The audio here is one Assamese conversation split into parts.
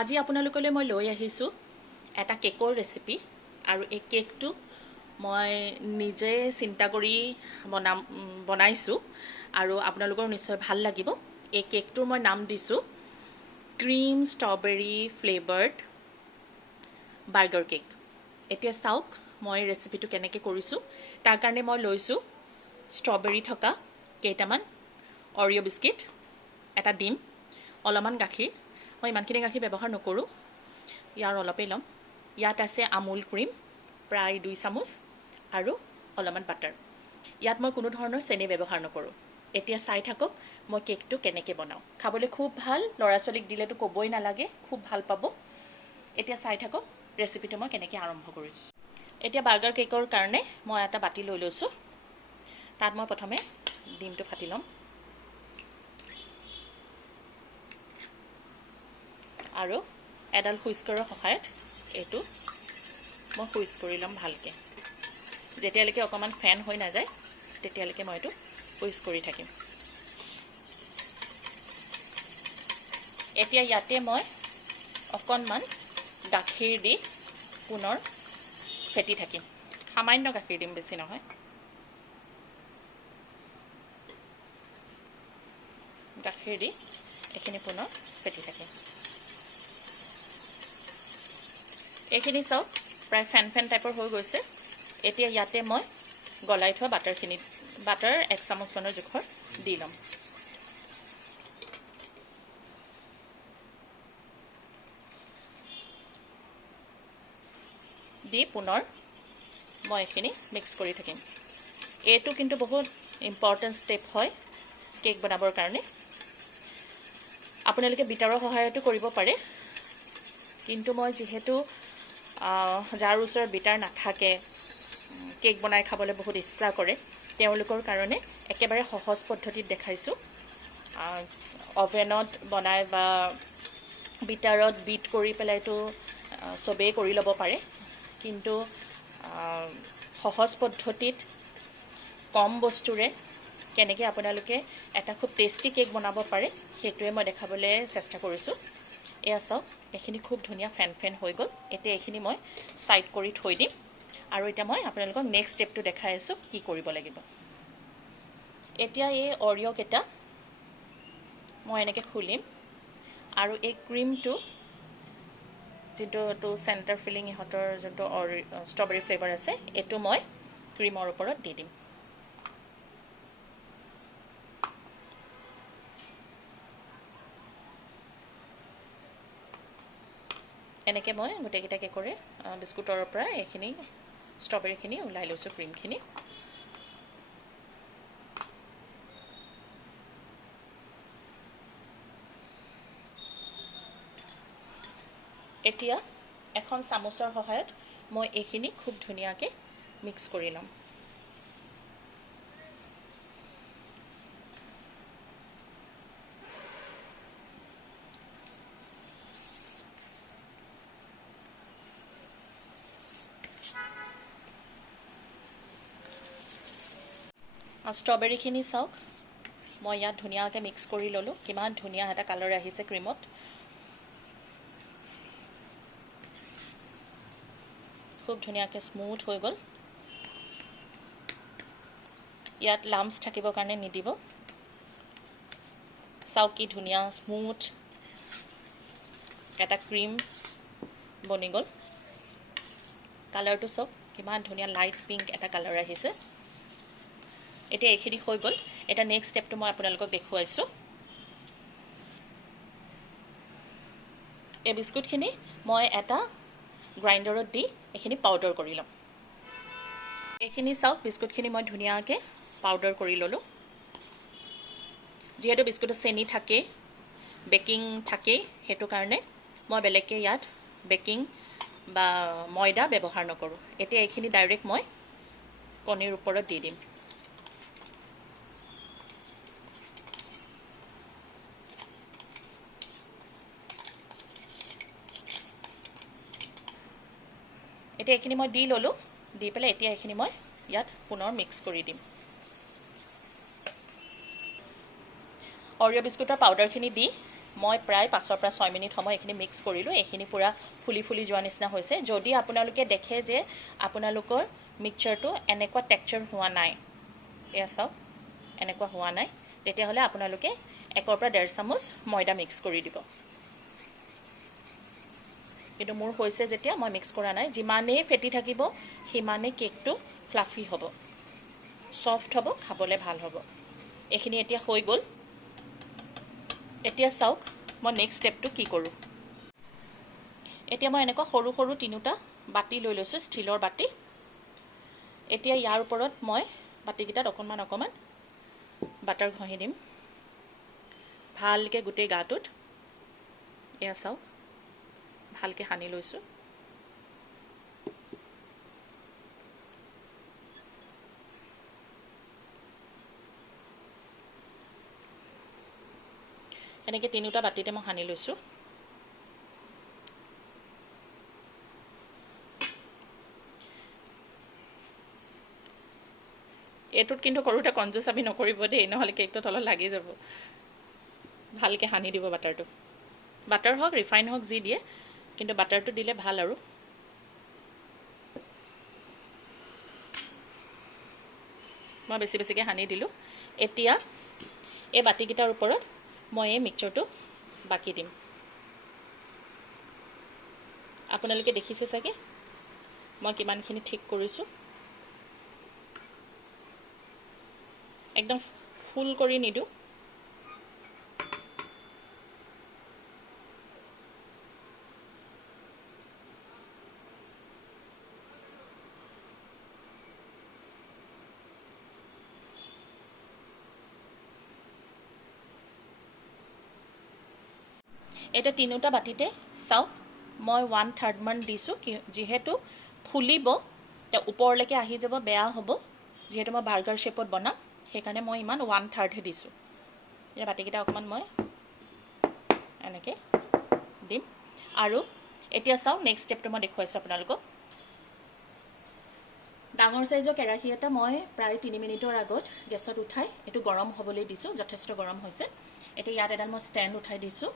আজি আপোনালোকলৈ মই লৈ আহিছোঁ এটা কেকৰ ৰেচিপি আৰু এই কেকটো মই নিজে চিন্তা কৰি বনাইছোঁ আৰু আপোনালোকৰ নিশ্চয় ভাল লাগিব। এই কেকটোৰ মই নাম দিছোঁ cream strawberry flavoured burger cake. এতিয়া চাওক মই ৰেচিপিটো কেনেকৈ কৰিছোঁ। তাৰ কাৰণে মই লৈছোঁ ষ্ট্ৰবেৰী থকা কেইটামান অৰিঅ' বিস্কিট, এটা ডিম, অলপমান গাখীৰ। মই ইমানখিনি গাখীৰ ব্যৱহাৰ নকৰোঁ, ইয়াৰ অলপেই ল'ম। ইয়াত আছে আমুল ক্ৰীম প্ৰায় 2 চামুচ আৰু অলপমান বাটাৰ। ইয়াত মই কোনো ধৰণৰ চেনি ব্যৱহাৰ নকৰোঁ। এতিয়া চাই থাকক মই কেকটো কেনেকৈ বনাওঁ। খাবলৈ খুব ভাল, ল'ৰা ছোৱালীক দিলেতো ক'বই নালাগে, খুব ভাল পাব। এতিয়া চাই থাকক ৰেচিপিটো মই কেনেকৈ আৰম্ভ কৰিছোঁ। এতিয়া বাৰ্গাৰ কেকৰ কাৰণে মই এটা বাতি লৈ লৈছোঁ। তাত মই প্ৰথমে ডিমটো ফাটি ল'ম আৰু এডাল হুইস্কাৰৰ সহায়ত এইটো মই হুইস্ক কৰি ল'ম ভালকৈ। যেতিয়ালৈকে অকণমান ফেন হৈ নাযায় তেতিয়ালৈকে মই এইটো হুইস্ক কৰি থাকিম। এতিয়া ইয়াতে মই অকণমান গাখীৰ দি পুনৰ ফেটি থাকিম। সামান্য গাখীৰ দিম, বেছি নহয়। গাখীৰ দি এইখিনি পুনৰ ফেটি থাকিম। এইখিনি চাওক প্ৰায় ফেন ফেন টাইপৰ হৈ গৈছে। এতিয়া ইয়াতে মই গলাই থোৱা বাটাৰ 1 চামুচমানৰ জোখৰ দি ল'ম। দি পুনৰ মই এইখিনি মিক্স কৰি থাকিম। এইটো কিন্তু বহুত ইম্পৰ্টেণ্ট ষ্টেপ হয় কেক বনাবৰ কাৰণে। আপোনালোকে বিটাৰৰ সহায়তো কৰিব পাৰে, কিন্তু মই যিহেতু যাৰ ওচৰত বিটাৰ নাথাকে, কেক বনাই খাবলৈ বহুত ইচ্ছা কৰে, তেওঁলোকৰ কাৰণে একেবাৰে সহজ পদ্ধতিত দেখাইছোঁ। অভেনত বনাই বা বিটাৰত বিট কৰি পেলাইতো চবেই কৰি ল'ব পাৰে, কিন্তু সহজ পদ্ধতিত কম বস্তুৰে কেনেকৈ আপোনালোকে এটা খুব টেষ্টি কেক বনাব পাৰে সেইটোৱে মই দেখাবলৈ চেষ্টা কৰিছোঁ। এয়া চাওক এইখিনি খুব ধুনীয়া ফেন ফেন হৈ গ'ল। এতিয়া এইখিনি মই ছাইড কৰি থৈ দিম আৰু এতিয়া মই আপোনালোকক নেক্সট ষ্টেপটো দেখাই আছোঁ কি কৰিব লাগিব। এতিয়া এই অৰিঅ'কেইটা মই এনেকৈ খুলিম আৰু এই ক্ৰীমটো যিটো চেণ্টাৰ ফিলিং ইহঁতৰ যোনটো ষ্ট্ৰবেৰী ফ্লেভাৰ আছে এইটো মই ক্ৰীমৰ ওপৰত দি দিম। এনেকৈ মই গোটেইকেইটা কেকৰে বিস্কুটৰ পৰা এইখিনি ষ্ট্ৰবেৰীখিনি ওলাই লৈছোঁ, ক্ৰীমখিনি। এতিয়া এখন চামুচৰ সহায়ত মই এইখিনি খুব ধুনীয়াকৈ মিক্স কৰি ল'ম। ষ্ট্ৰবেৰীখিনি চাওক মই ইয়াত ধুনীয়াকৈ মিক্স কৰি ল'লোঁ। কিমান ধুনীয়া এটা কালাৰ আহিছে ক্ৰীমত। খুব ধুনীয়াকৈ স্মুথ হৈ গ'ল। ইয়াত লাম্পছ থাকিবৰ কাৰণে নিদিব। চাওক কি ধুনীয়া স্মুথ এটা ক্ৰীম বনি গ'ল। কালাৰটো চাওক কিমান ধুনীয়া লাইট পিংক এটা কালাৰ আহিছে। এতিয়া এইখিনি হৈ গ'ল। এতিয়া নেক্সট ষ্টেপটো মই আপোনালোকক দেখুৱাইছোঁ। এই বিস্কুটখিনি মই এটা গ্ৰাইণ্ডাৰত দি এইখিনি পাউডাৰ কৰি ল'ম। এইখিনি চাওক বিস্কুটখিনি মই ধুনীয়াকৈ পাউডাৰ কৰি ল'লোঁ। যিহেতু বিস্কুটত চেনি থাকে, বেকিং থাকেই, সেইটো কাৰণে মই বেলেগকৈ ইয়াত বেকিং বা ময়দা ব্যৱহাৰ নকৰোঁ। এতিয়া এইখিনি ডাইৰেক্ট মই কণীৰ ওপৰত দি দিম। এতিয়া এইখিনি মই দি ল'লোঁ। দি পেলাই এতিয়া এইখিনি মই ইয়াত পুনৰ মিক্স কৰি দিম। অৰিঅ' বিস্কুটৰ পাউডাৰখিনি দি মই প্ৰায় 5 পৰা 6 মিনিট সময় এইখিনি মিক্স কৰিলোঁ। এইখিনি পূৰা ফুলি ফুলি যোৱা নিচিনা হৈছে। যদি আপোনালোকে দেখে যে আপোনালোকৰ মিক্সচাৰটো এনেকুৱা টেক্সচাৰ হোৱা নাই, এয়া চাওক এনেকুৱা হোৱা নাই, তেতিয়াহ'লে আপোনালোকে 1 পৰা 1.5 চামুচ ময়দা মিক্স কৰি দিব। কিন্তু মোৰ হৈছে যেতিয়া মই মিক্স কৰা নাই। যিমানেই ফেটি থাকিব সিমানেই কেকটো ফ্লাফি হ'ব, ছফ্ট হ'ব, খাবলৈ ভাল হ'ব। এইখিনি এতিয়া হৈ গ'ল। এতিয়া চাওক মই নেক্সট ষ্টেপটো কি কৰোঁ। এতিয়া মই এনেকুৱা সৰু সৰু 3টা বাতি লৈ লৈছোঁ, ষ্টীলৰ বাতি। এতিয়া ইয়াৰ ওপৰত মই বাতিকেইটাত অকণমান অকণমান বাটাৰ ঘঁহি দিম ভালকৈ গোটেই গাটোত। এয়া চাওক ভালকৈ সানি লৈছোঁ। এনেকৈ 3টা বাতিতে মই সানি লৈছোঁ। এইটোত কিন্তু কৰোঁতে কঞ্জুচ আমি নকৰিব দেই, নহ'লে কেকটো তলত লাগি যাব। ভালকৈ সানি দিব বাটাৰটো। বাটাৰ হওক ৰিফাইন হওক যি দিয়ে, কিন্তু বাটাৰটো দিলে ভাল। আৰু মই বেছি বেছিকৈ সানি দিলোঁ। এতিয়া এই বাতিকেইটাৰ ওপৰত মই এই মিক্সচাৰটো বাকি দিম। আপোনালোকে দেখিছে চাগে মই কিমানখিনি ঠিক কৰিছোঁ। একদম ফুল কৰি নিদিওঁ। এটা 3টা বাতিতে চাওক মই 1/3 মান দিছোঁ। যিহেতু ফুলিব ওপৰলৈকে আহি যাব, বেয়া হ'ব। যিহেতু মই বাৰ্গাৰ শ্বেপত বনাম সেইকাৰণে মই ইমান 1/3হে দিছোঁ। এতিয়া বাতিকেইটা অকণমান মই এনেকৈ দিম। আৰু এতিয়া চাওক নেক্সট ষ্টেপটো মই দেখুৱাইছোঁ আপোনালোকক। ডাঙৰ চাইজৰ কেৰাহী এটা মই প্ৰায় 3 মিনিটৰ আগত গেছত উঠাই এইটো গৰম হ'বলৈ দিছোঁ। যথেষ্ট গৰম হৈছে। এতিয়া ইয়াত এডাল মই ষ্টেণ্ড উঠাই দিছোঁ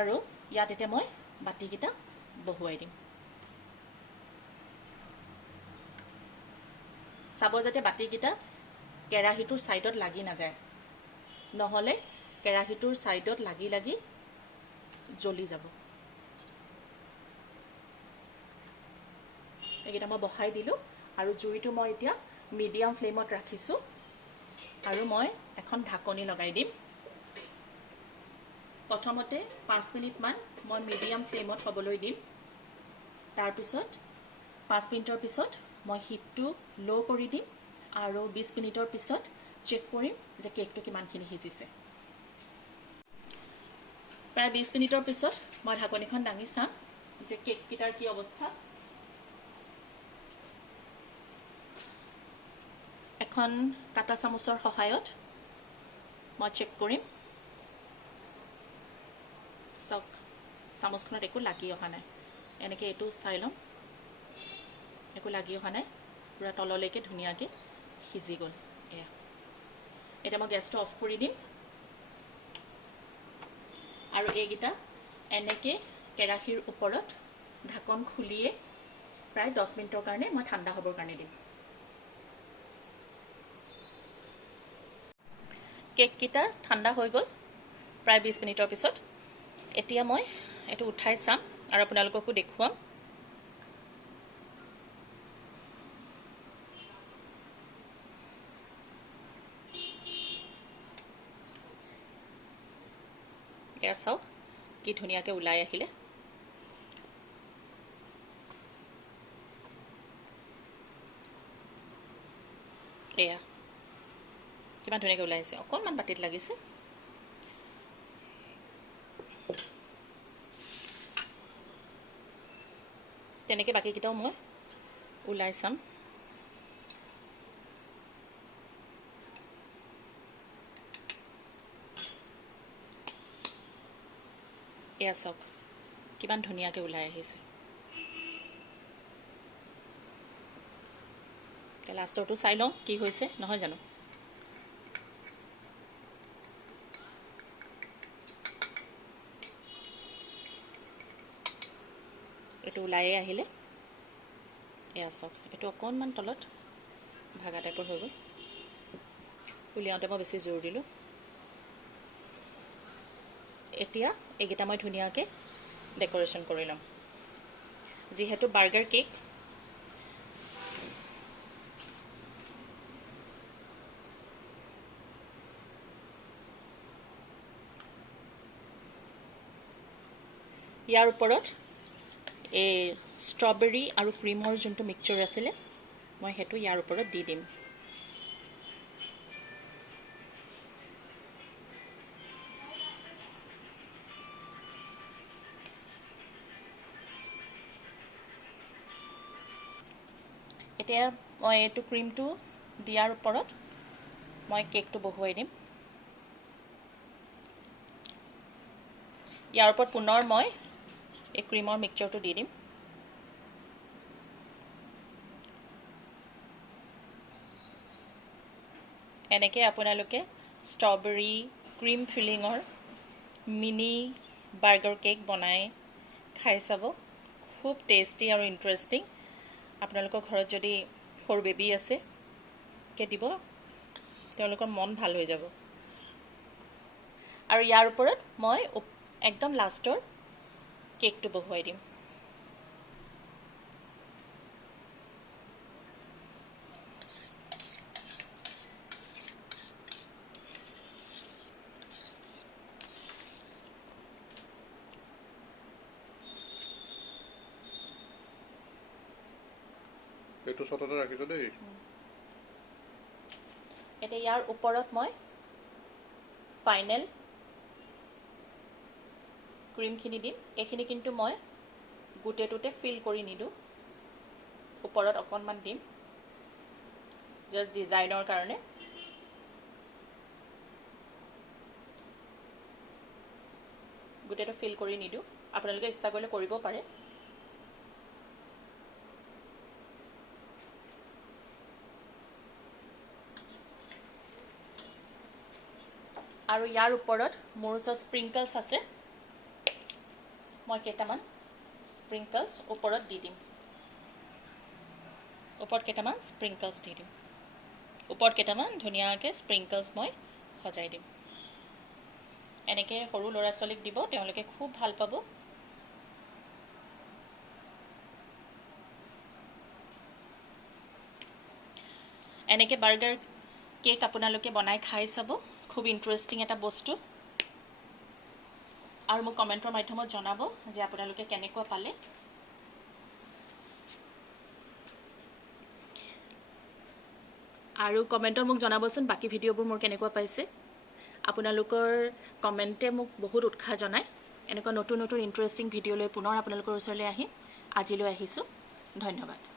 আৰু ইয়াত এতিয়া মই বাতিকেইটা বহুৱাই দিম। চাব যাতে বাতিকেইটা কেৰাহীটোৰ ছাইডত লাগি নাযায়, নহ'লে কেৰাহীটোৰ ছাইডত লাগি লাগি জ্বলি যাব। এইকেইটা মই বহাই দিলোঁ আৰু জুইটো মই এতিয়া মিডিয়াম ফ্লেমত ৰাখিছোঁ আৰু মই এখন ঢাকনি লগাই দিম। প্ৰথমতে 5 মিনিটমান মই মিডিয়াম ফ্লেমত হ'বলৈ দিম। তাৰপিছত 5 মিনিটৰ পিছত মই হিটটো ল' কৰি দিম আৰু 20 মিনিটৰ পিছত চেক কৰিম যে কেকটো কিমানখিনি সিজিছে। প্ৰায় 20 মিনিটৰ পিছত মই ঢাকনিখন দাঙি চাম যে কেককেইটাৰ কি অৱস্থা। এখন কাটা চামুচৰ সহায়ত মই চেক কৰিম। চাওক চামুচখনত একো লাগি অহা নাই। এনেকৈ এইটো চাই ল'ম, একো লাগি অহা নাই, পূৰা তললৈকে ধুনীয়াকৈ সিজি গ'ল। এয়া এতিয়া মই গেছটো অফ কৰি দিম আৰু এইকেইটা এনেকৈ কেৰাহীৰ ওপৰত ঢাকন খুলিয়ে প্ৰায় 10 মিনিটৰ কাৰণে মই ঠাণ্ডা হ'বৰ কাৰণে দিম। কেককেইটা ঠাণ্ডা হৈ গ'ল প্ৰায় 20 মিনিটৰ পিছত। এতিয়া মই এইটো উঠাই চাম আৰু আপোনালোককো দেখুৱাম। এয়া চাওক কি ধুনীয়াকৈ ওলাই আহিলে। এয়া কিমান ধুনীয়াকৈ ওলাই আহিছে। অকণমান বাতিত লাগিছে। তেনেকৈ বাকীকেইটাও মই ওলাই চাম। এয়া চাওক কিমান ধুনীয়াকৈ ওলাই আহিছে। লাষ্টৰটো চাই লওঁ কি হৈছে, নহয় জানো। এইটো ওলাইয়ে আহিলে এয়া চাওক এইটো অকণমান তলত ভাগা টাইপৰ হৈ গ'ল উলিয়াওঁতে মই বেছি জোৰ দিলোঁ এতিয়া এইকেইটা মই ধুনীয়াকৈ ডেক'ৰেশ্যন কৰি ল'ম যিহেতু বাৰ্গাৰ কেক ইয়াৰ ওপৰত এই ষ্ট্ৰবেৰী আৰু ক্ৰীমৰ যোনটো মিক্সচাৰ আছিলে মই সেইটো ইয়াৰ ওপৰত দি দিম এতিয়া মই এইটো ক্ৰীমটো দিয়াৰ ওপৰত মই কেকটো বহুৱাই দিম ইয়াৰ ওপৰত পুনৰ মই এই ক্ৰীমৰ মিক্সচাৰটো দি দিম এনেকৈ আপোনালোকে ষ্ট্ৰবেৰী ক্ৰীম ফিলিঙৰ মিনি বাৰ্গাৰ কেক বনাই খাই চাব খুব টেষ্টি আৰু ইণ্টাৰেষ্টিং আপোনালোকৰ ঘৰত যদি সৰু বেবী আছে কে দিব তেওঁলোকৰ মন ভাল হৈ যাব আৰু ইয়াৰ ওপৰত মই একদম লাষ্টৰ কেকটো বহুৱাই দিম এইটো সততে ৰাখিছো দেই এতিয়া ইয়াৰ ওপৰত মই ফাইনেল ক্ৰীমখিনি দিম এইখিনি কিন্তু মই গোটেইটোতে ফিল কৰি নিদিওঁ ওপৰত অকণমান দিম জাষ্ট ডিজাইনৰ কাৰণে গোটেইটো ফিল কৰি নিদিওঁ আপোনালোকে ইচ্ছা কৰিলে কৰিব পাৰে আৰু ইয়াৰ ওপৰত মোৰ ওচৰত স্প্ৰিংকলছ আছে মই কেইটামান স্প্ৰিংকলছ ওপৰত দি দিম ওপৰত কেইটামান স্প্ৰিংকলছ দি দিম ওপৰত কেইটামান ধুনীয়াকৈ স্প্ৰিংকলছ মই সজাই দিম এনেকৈ সৰু ল'ৰা ছোৱালীক দিব তেওঁলোকে খুব ভাল পাব এনেকৈ বাৰ্গাৰ কেক আপোনালোকে বনাই খাই চাব খুব ইণ্টাৰেষ্টিং এটা বস্তু আৰু মোক কমেণ্টৰ মাধ্যমত জনাব যে আপোনালোকে কেনেকুৱা পালে আৰু কমেণ্টত মোক জনাবচোন বাকী ভিডিঅ'বোৰ মোৰ কেনেকুৱা পাইছে আপোনালোকৰ কমেণ্টে মোক বহুত উৎসাহ জনায় এনেকুৱা নতুন নতুন ইণ্টাৰেষ্টিং ভিডিঅ'লৈ পুনৰ আপোনালোকৰ ওচৰলৈ আহিম আজিলৈ আহিছোঁ ধন্যবাদ